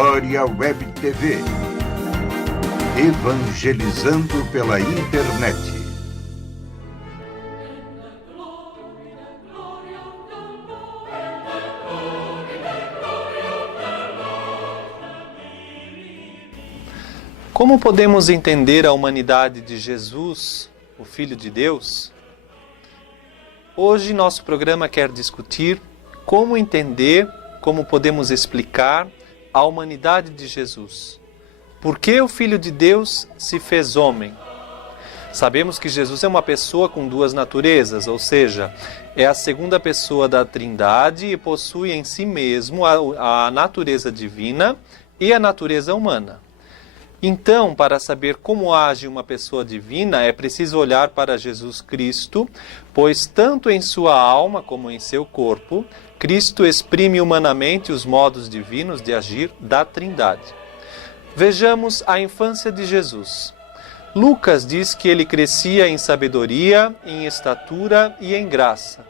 Glória Web TV. Evangelizando pela internet. Como podemos entender a humanidade de Jesus, o Filho de Deus? Hoje nosso programa quer discutir como entender, como podemos explicar a humanidade de Jesus. Por que o Filho de Deus se fez homem? Sabemos que Jesus é uma pessoa com duas naturezas, ou seja, é a segunda pessoa da Trindade e possui em si mesmo a natureza divina e a natureza humana. Então, para saber como age uma pessoa divina, é preciso olhar para Jesus Cristo, pois tanto em sua alma como em seu corpo, Cristo exprime humanamente os modos divinos de agir da Trindade. Vejamos a infância de Jesus. Lucas diz que ele crescia em sabedoria, em estatura e em graça.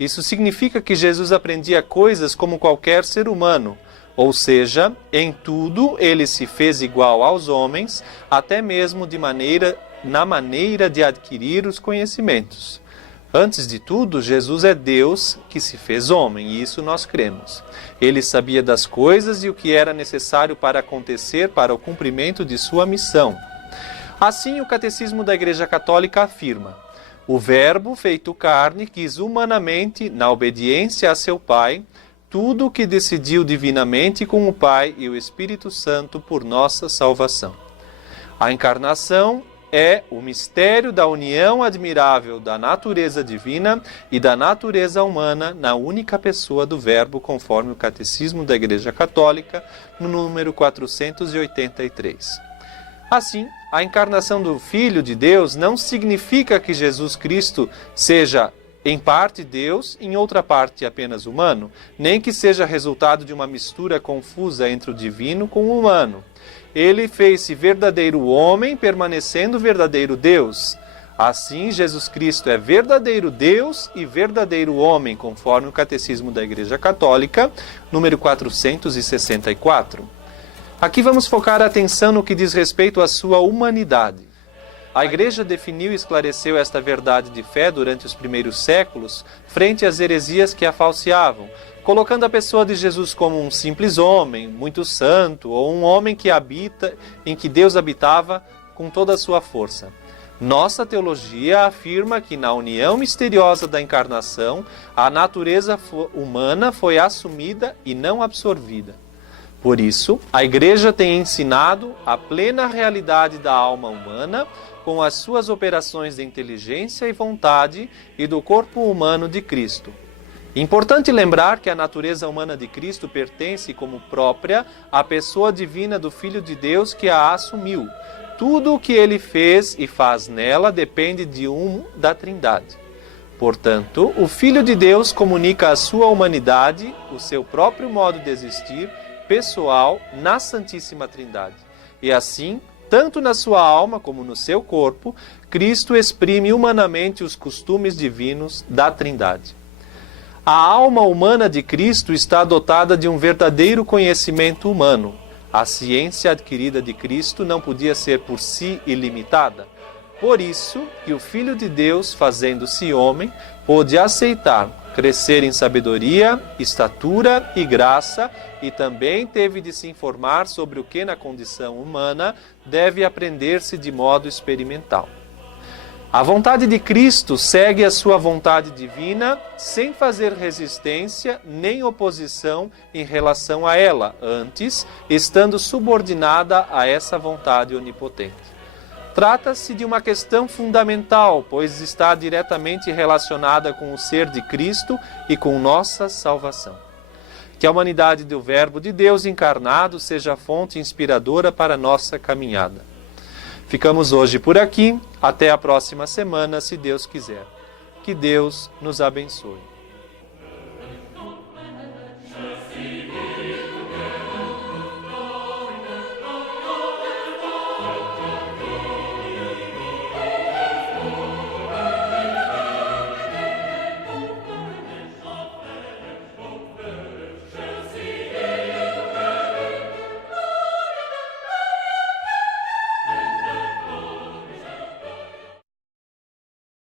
Isso significa que Jesus aprendia coisas como qualquer ser humano, ou seja, em tudo ele se fez igual aos homens, até mesmo na maneira de adquirir os conhecimentos. Antes de tudo, Jesus é Deus que se fez homem, e isso nós cremos. Ele sabia das coisas e o que era necessário para acontecer para o cumprimento de sua missão. Assim, o Catecismo da Igreja Católica afirma: o Verbo feito carne quis humanamente, na obediência a seu Pai, tudo o que decidiu divinamente com o Pai e o Espírito Santo por nossa salvação. A encarnação é o mistério da união admirável da natureza divina e da natureza humana na única pessoa do Verbo, conforme o Catecismo da Igreja Católica, no número 483. Assim, a encarnação do Filho de Deus não significa que Jesus Cristo seja em parte Deus, em outra parte apenas humano, nem que seja resultado de uma mistura confusa entre o divino com o humano. Ele fez-se verdadeiro homem, permanecendo verdadeiro Deus. Assim, Jesus Cristo é verdadeiro Deus e verdadeiro homem, conforme o Catecismo da Igreja Católica, número 464. Aqui vamos focar a atenção no que diz respeito à sua humanidade. A Igreja definiu e esclareceu esta verdade de fé durante os primeiros séculos, frente às heresias que a falseavam, colocando a pessoa de Jesus como um simples homem, muito santo, ou um homem em que Deus habitava com toda a sua força. Nossa teologia afirma que na união misteriosa da encarnação, a natureza humana foi assumida e não absorvida. Por isso, a Igreja tem ensinado a plena realidade da alma humana, com as suas operações de inteligência e vontade e do corpo humano de Cristo. Importante lembrar que a natureza humana de Cristo pertence como própria à pessoa divina do Filho de Deus que a assumiu. Tudo o que ele fez e faz nela depende de da Trindade. Portanto, o Filho de Deus comunica a sua humanidade, o seu próprio modo de existir, pessoal, na Santíssima Trindade. E assim, tanto na sua alma como no seu corpo, Cristo exprime humanamente os costumes divinos da Trindade. A alma humana de Cristo está dotada de um verdadeiro conhecimento humano. A ciência adquirida de Cristo não podia ser por si ilimitada. Por isso que o Filho de Deus, fazendo-se homem, pôde aceitar, crescer em sabedoria, estatura e graça, e também teve de se informar sobre o que na condição humana deve aprender-se de modo experimental. A vontade de Cristo segue a sua vontade divina sem fazer resistência nem oposição em relação a ela, antes estando subordinada a essa vontade onipotente. Trata-se de uma questão fundamental, pois está diretamente relacionada com o ser de Cristo e com nossa salvação. Que a humanidade do Verbo de Deus encarnado seja a fonte inspiradora para a nossa caminhada. Ficamos hoje por aqui, até a próxima semana, se Deus quiser. Que Deus nos abençoe.